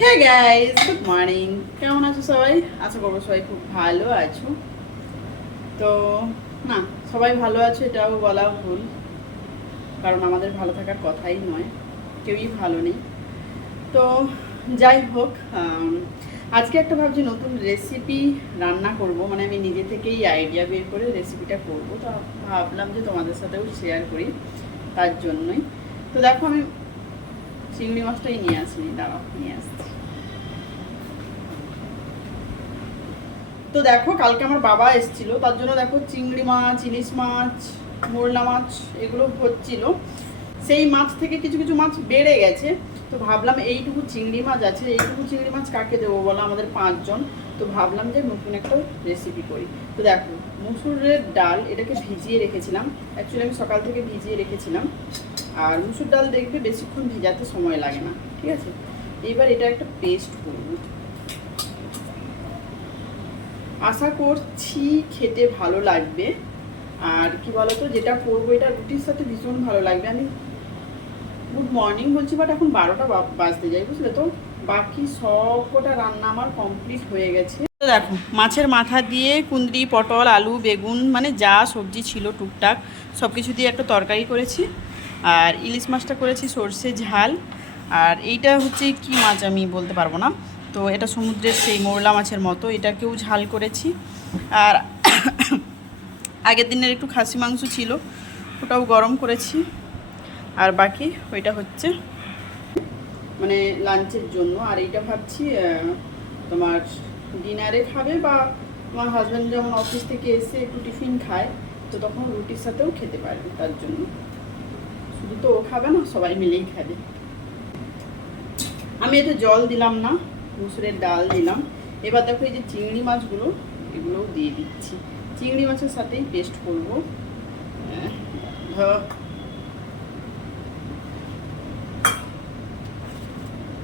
Hey guys good morning কেমন আছো সবাই? আশা করব সবাই খুব ভালো আছো। তো, না, সবাই ভালো আছো এটাও বলা ভুল। কারণ আমাদের ভালো থাকার কথাই নয়। কেউই ভালো নেই। তো, যাই হোক আজকে একটা ভাবছি নতুন রেসিপি রান্না করব। মানে আমি নিজে থেকেই আইডিয়া বের করে রেসিপিটা করব। তো ভাবলাম যে তোমাদের সাথেও শেয়ার করি। তার জন্যই। তো দেখো আমি চিংড়ি মাছটাই নিয়ে আসিনি দাঁড়াও, নিয়ে আসছি। তো দেখো, কালকে আমার বাবা এসেছিল, তার জন্য দেখো চিংড়ি মাছ, ইলিশ মাছ, মোরলা মাছ, এগুলো হচ্ছিল। সেই মাছ থেকে কিছু কিছু মাছ বেড়ে গেছে, তো ভাবলাম এইটুকু চিংড়ি মাছ আছে, এইটুকু চিংড়ি মাছ কাকে দেবো বলো আমাদের পাঁচজন? তো ভাবলাম যে নতুন একটা রেসিপি করি। তো দেখো, মুসুরের ডাল এটাকে ভিজিয়ে রেখেছিলাম। অ্যাকচুয়ালি আমি সকাল থেকে ভিজিয়ে রেখেছিলাম। আর মুসুর ডাল দেখবে বেশিক্ষণ ভিজাতে সময় লাগে না, ঠিক আছে? এবার এটা একটা পেস্ট করব। আশা করছি খেতে ভালো লাগবে। আর কি বলতো, যেটা করব এটা রুটির সাথে ভীষণ ভালো লাগবে। আমি গুড মর্নিং বলছি বাট এখন বারোটা বাজতে যাই বুঝলে তো? বাকি সব কটা রান্না আমার কমপ্লিট হয়ে গেছে। দেখো, মাছের মাথা দিয়ে কুন্দ্রি পটল, আলু, বেগুন মানে যা সবজি ছিল টুকটাক সব কিছু দিয়ে একটা তরকারি করেছি। আর ইলিশ মাছটা করেছি সর্ষে ঝাল। আর এইটা হচ্ছে কি মাছ আমি বলতে পারব না। তো এটা সমুদ্রের সেই মোরলা মাছের মতো, এটাকেও ঝাল করেছি। আর আগের দিনের একটু খাসি মাংস ছিল, ওটাও গরম করেছি। আর বাকি ওইটা হচ্ছে মানে লাঞ্চের জন্য। আর এইটা ভাবছি তোমার ডিনারে খাবে বা তোমার হাজব্যান্ড যেমন অফিস থেকে এসে একটু টিফিন খায়, তো তখন রুটির সাথেও খেতে পারবে তার জন্য। শুধু তো ও খাবে না, সবাই মিলেই খাবে। আমি এতে জল দিলাম না, মুসুরের ডাল দিলাম। এবার দেখো এই যে চিংড়ি মাছগুলো, এগুলোও দিয়ে দিচ্ছি। চিংড়ি মাছের সাথেই পেস্ট করব।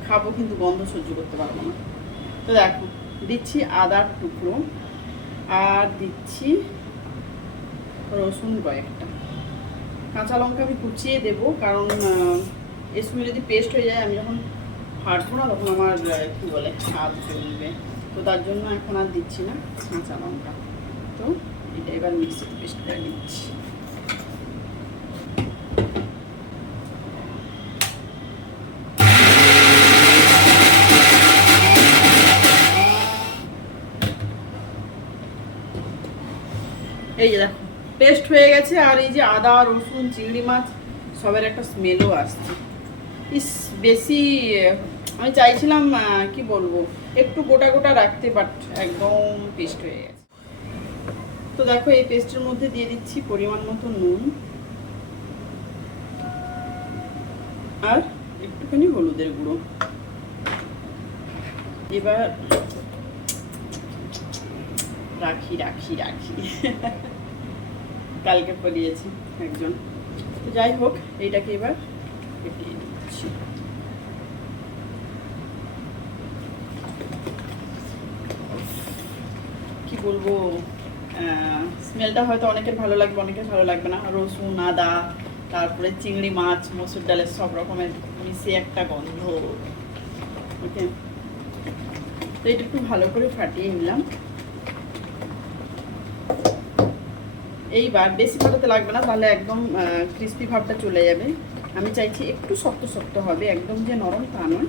খাব কিন্তু গন্ধ সহ্য করতে পারব না। তো দেখো, দিচ্ছি আদার টুকরো, আর দিচ্ছি রসুন কয়েকটা। কাঁচা লঙ্কা আমি কুচিয়ে দেবো, কারণ এর সঙ্গে যদি পেস্ট হয়ে যায়, আমি যখন ফাটবো না, তখন আমার কী বলে হাত চলবে। তো তার জন্য এখন আর দিচ্ছি না কাঁচা লঙ্কা। তো এটা এবার মিক্সিতে পেস্ট করে এই যে দেখো পেস্ট হয়ে গেছে আর এই যে আদা, রসুন, চিংড়ি মাছ, সবের একটা স্মেলও আসছে। ইস, বেশি, আমি চাইছিলাম কি বলব, একটু গোটা গোটা রাখতে বাট একদম পেস্ট হয়ে গেছে। তো দেখো, এই পেস্টের মধ্যে দিয়ে দিচ্ছি পরিমাণ মতো নুন। আর একটুখানি হলুদের গুঁড়ো। এবার রাখি রাখি রাখি। কালকে পরিয়েছি একজন। তো যাই হোক, এইটাকে এবার দিচ্ছি কি বলব? স্মেলটা হয়তো অনেকের ভালো লাগবে, অনেকের ভালো লাগবে না। রসুন, আদা, তারপরে চিংড়ি মাছ, মসুর ডালের সব রকমের মিশে একটা গন্ধ। ওকে তো এটা একটু ভালো করে ফাটিয়ে নিলাম। এইবার বেশি ফাটাতে লাগবে না, তাহলে একদম ক্রিস্পি ভাবটা চলে যাবে। আমি চাইছি একটু শক্ত শক্ত হবে, একদম যে নরম তা নয়।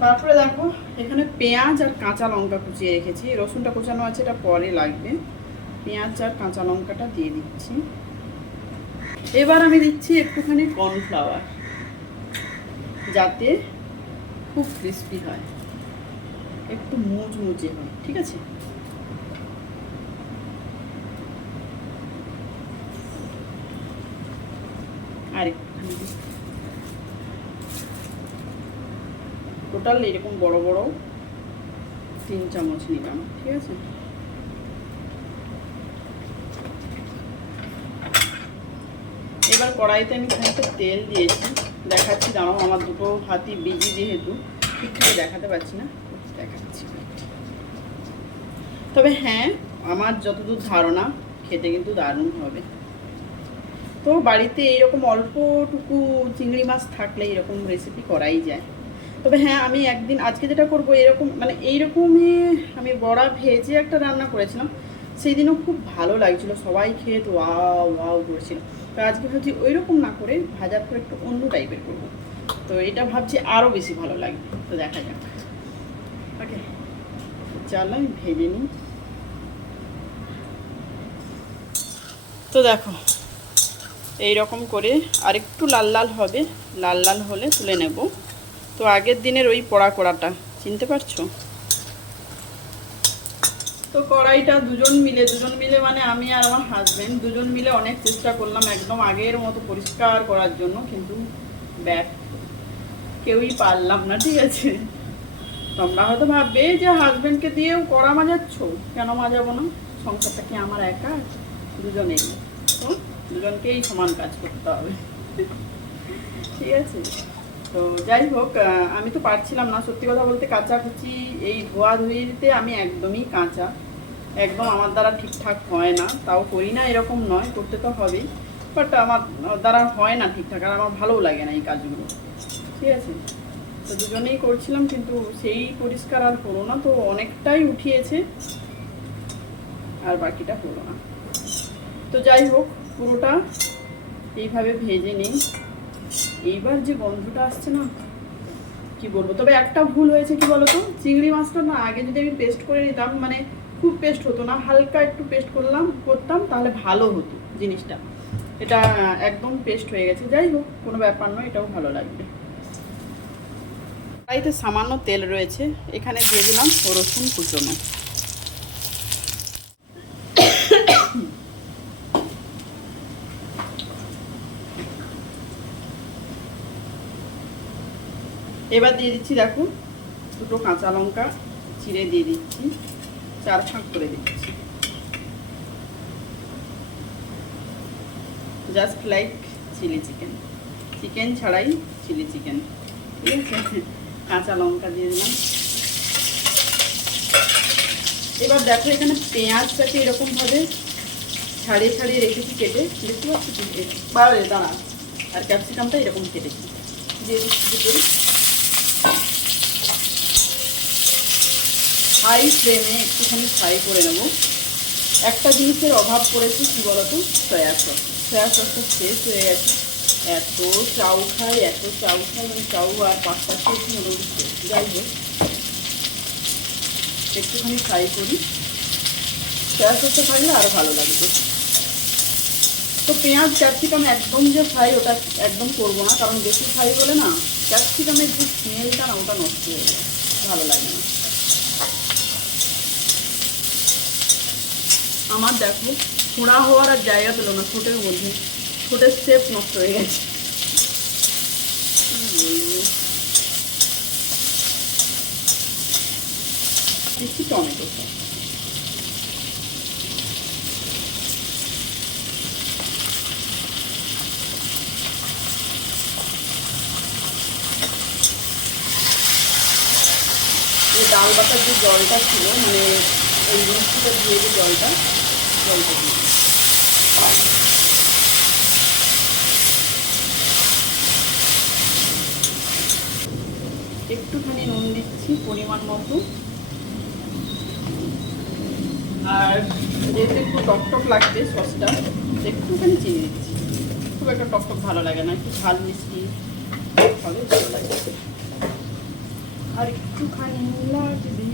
তারপরে দেখো, এখানে পেঁয়াজ আর কাঁচা লঙ্কা কুচিয়ে রেখেছি। রসুনটা কুচানো আছে, এটা পরে লাগবে। পেঁয়াজ আর কাঁচা লঙ্কাটা দিয়ে দিচ্ছি। এবার আমি দিচ্ছি একটুখানি কর্নফ্লাওয়ার যাতে খুব ক্রিস্পি হয়। একটু মুচমুচে হয়, ঠিক আছে? আর। টোটাল এরকম বড় বড় তিন চামচ নিলাম, ঠিক আছে? এবার কড়াইতে আমি খানিকটা তেল দিয়েছি, দেখাচ্ছি, দাঁড়াও, আমার দুটো হাতি বিজি যেহেতু, ঠিকঠাক দেখাতে পারছি না। তবে হ্যাঁ আমার যতদূর ধারণা, খেতে কিন্তু দারুণ হবে। তো বাড়িতে এইরকম অল্পটুকু চিংড়ি মাছ থাকলে এরকম রেসিপি করাই যায়। তবে হ্যাঁ আমি একদিন, আজকে যেটা করব, এরকম মানে এইরকমই আমি বড়া ভেজে একটা রান্না করেছিলাম। সেই দিনও খুব ভালো লাগছিল, সবাই খেয়ে তো ওয়াও ওয়াও করছিল। তো আজকে ভাবছি ওই রকম না করে ভাজার পর একটু অন্য টাইপের করব। তো এটা ভাবছি আরও বেশি ভালো লাগবে। তো দেখা যাক। ওকে চলো আমি ভেজে নিই। তো দেখো এই রকম করে আরেকটু লাল লাল হবে। লাল লাল হলে তুলে নেব। তো আগের দিনের ওই পড়া কড়াটা, চিনতে পারছ? তো কড়াইটা দুজন মিলে দুজন মিলে মানে আমি আর আমার হাজব্যান্ড দুজন মিলে অনেক চেষ্টা করলাম একদম আগের মতো পরিষ্কার করার জন্য, কিন্তু ব্যাট কেউই পারলাম না, ঠিক আছে? তোমরা হয়তো ভাববে যে হাজবেন্ডকে দিয়েও কড়া মাজাচ্ছ? কেন মাজাবো না? সংসারটা কি আমার একা? দুজনেই। দুজনকেই সমান কাজ করতে হবে। ঠিক আছে? তো যাই হোক আমি তো পারছিলাম না। সত্যি কথা বলতে কাচাকুচি, এই ধোয়া ধুইতে আমি একদমই কাঁচা। একদম আমার দ্বারা ঠিকঠাক হয় না। তাও করি না, এরকম নয়। করতে তো হবেই। বাট আমার দ্বারা হয় না ঠিকঠাক। আর আমার ভালোও লাগে না এই কাজগুলো। ঠিক আছে? তো দুজনেই করছিলাম, কিন্তু সেই পরিষ্কার আর হলো না। তো অনেকটাই উঠিয়েছে। আর বাকিটা হলো না। তো যাই হোক, পুরোটা এইভাবে ভেজে নিই। এইবার যে গন্ধটা আসছে না, কি বলব? তবে একটা ভুল হয়েছে কি বলতো? চিংড়ি মাছটা না, আগে যদি আমি পেস্ট করে নিতাম মানে খুব পেস্ট হতো না, হালকা একটু পেস্ট করলাম, করতাম, তাহলে ভালো হতো জিনিসটা। এটা একদম পেস্ট হয়ে গেছে। যাই হোক, কোনো ব্যাপার নয়, এটাও ভালো লাগবে। কড়াইতে সামান্য তেল রয়েছে, এখানে দিয়ে দিলাম রসুন কুচোনো। এবার দিয়ে দিচ্ছি, দেখো, দুটো কাঁচা লঙ্কা চিড়ে দিয়ে দিচ্ছি, চার ফাঁক করে দিচ্ছি। Just like chilli chicken chicken ছাড়াই চিলি চিকেন ঠিক আছে? কাঁচা লঙ্কা দিয়ে দিলাম। এবার দেখো, এখানে পেঁয়াজটাকে এরকমভাবে ছাড়িয়ে ছাড়িয়ে রেখেছি কেটে। দেখতে পাচ্ছি বাড়ে দাঁড়া। আর ক্যাপসিকামটা এরকম কেটেছি। দিয়ে দিচ্ছি হাই ফ্লেমে একটুখানি ফ্রাই করে নেব। একটা জিনিসের অভাব পড়েছে কী বলতো? সয়া সস সয়া সসটা শেষ হয়ে গেছে। এত চাউ খাই এত চাউ খাই মানে চাউ আর পাঁচটা শেষ। যাই হোক, একটুখানি ফ্রাই করি। সয়া সসটা থাকলে আরও ভালো লাগবে। তো পেঁয়াজ, ক্যাপসিকাম একদম যে ফ্রাই ওটা একদম করব না, কারণ বেশি ফ্রাই বলে না, ক্যাপসিকামের যে স্মেলটা না ওটা নষ্ট হয়ে যায় ভালো লাগে না। আমার দেখো ফোড়া হওয়ার আর জায়গা পেল না ঠোঁটের মধ্যে ঠোঁটের শেপ নষ্ট হয়ে গেছে। বলব? টমেটো ডাল বাটার যে জলটা ছিল মানে ওই মিষ্টিটা দিয়ে যে জলটা জলটা দিয়ে একটুখানি নুন দিচ্ছি পরিমাণ মতো। আর যেহেতু একটু টকটক লাগবে সসটা, একটুখানি চিনি দিচ্ছি। খুব একটা টকটক ভালো লাগে না, একটু ঝাল মিষ্টি, ভালো লাগে। আর একটুখানি লাগবে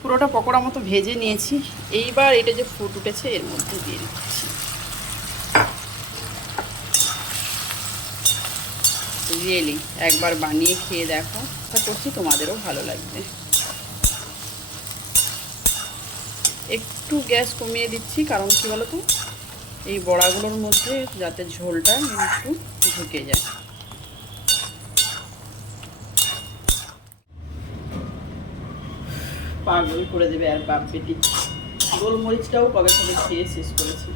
পুরোটা পকোড়া মতো ভেজে নিয়েছি। এইবার এটা যে ফুট উঠেছে, এর মধ্যে দিয়ে দিচ্ছি। রিয়েলি একবার বানিয়ে খেয়ে দেখো। আশা করছি তোমাদেরও ভালো লাগবে। একটু গ্যাস কমিয়ে দিচ্ছি, কারণ কি বলো তো এই বড়াগুলোর মধ্যে যাতে ঝোলটা একটু ঢুকে যায়। পাগল করে দেবে আর বাপ বেটি। গোলমরিচটাও কবে কবে খেয়ে শেষ করেছি।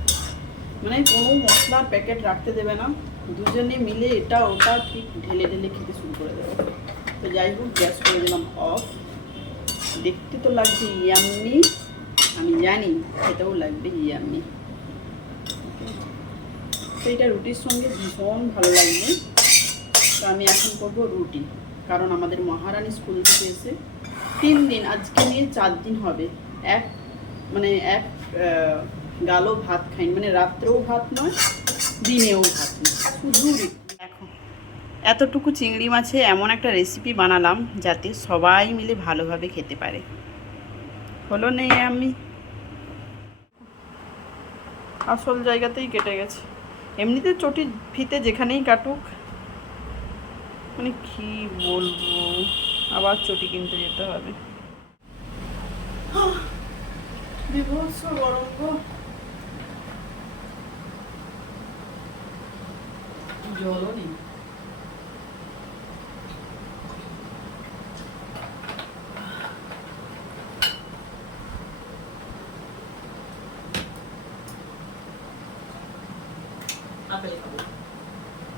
মানে কোনো মশলার প্যাকেট রাখতে দেবে না। দুজনে মিলে এটা, ওটা ঠিক ঢেলে ঢেলে খেতে শুরু করে দেবে। তো যাই হোক, গ্যাস করে দিলাম অফ। দেখতে তো লাগছে ইয়াম্মি। আমি জানি খেতেও লাগবে ইয়াম্মি। তো এটা রুটির সঙ্গে ভীষণ ভালো লাগবে। তো আমি এখন করব রুটি, কারণ আমাদের মহারানী স্কুল থেকে এসে তিন দিন, আজকে নিয়ে চার দিন হবে। এক মানে এক গালো ভাত খাই মানে রাত্রেও ভাত নয় দিনেও দেখো, এতটুকু চিংড়ি মাছে এমন একটা রেসিপি বানালাম যাতে সবাই মিলে ভালোভাবে খেতে পারে। হলো নেই আমি। আসল জায়গাতেই কেটে গেছে। এমনিতে চটি ফিতে যেখানেই কাটুক মানে কি বলব, আবার চটি কিনতে যেতে হবে। বিভৎস গরম গো। জলও নেই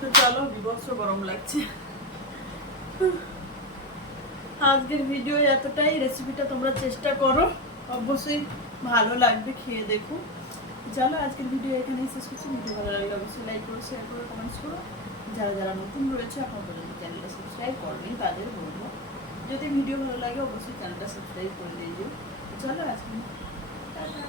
তো চলো, বিভৎস গরম লাগছে। আজকের ভিডিও এতটাই। রেসিপিটা তোমরা চেষ্টা করো। অবশ্যই ভালো লাগবে, খেয়ে দেখো। চলো আজকের ভিডিও এখানেই শেষ করছি। ভিডিও ভালো লাগলে অবশ্যই লাইক করো শেয়ার করো কমেন্টস করো। যারা যারা নতুন রয়েছে এখন পর্যন্ত চ্যানেলটা সাবস্ক্রাইব করবেন, তাদের বলব। যদি ভিডিও ভালো লাগে, অবশ্যই চ্যানেলটা সাবস্ক্রাইব করে দিয়ে চলো আজকে টাটা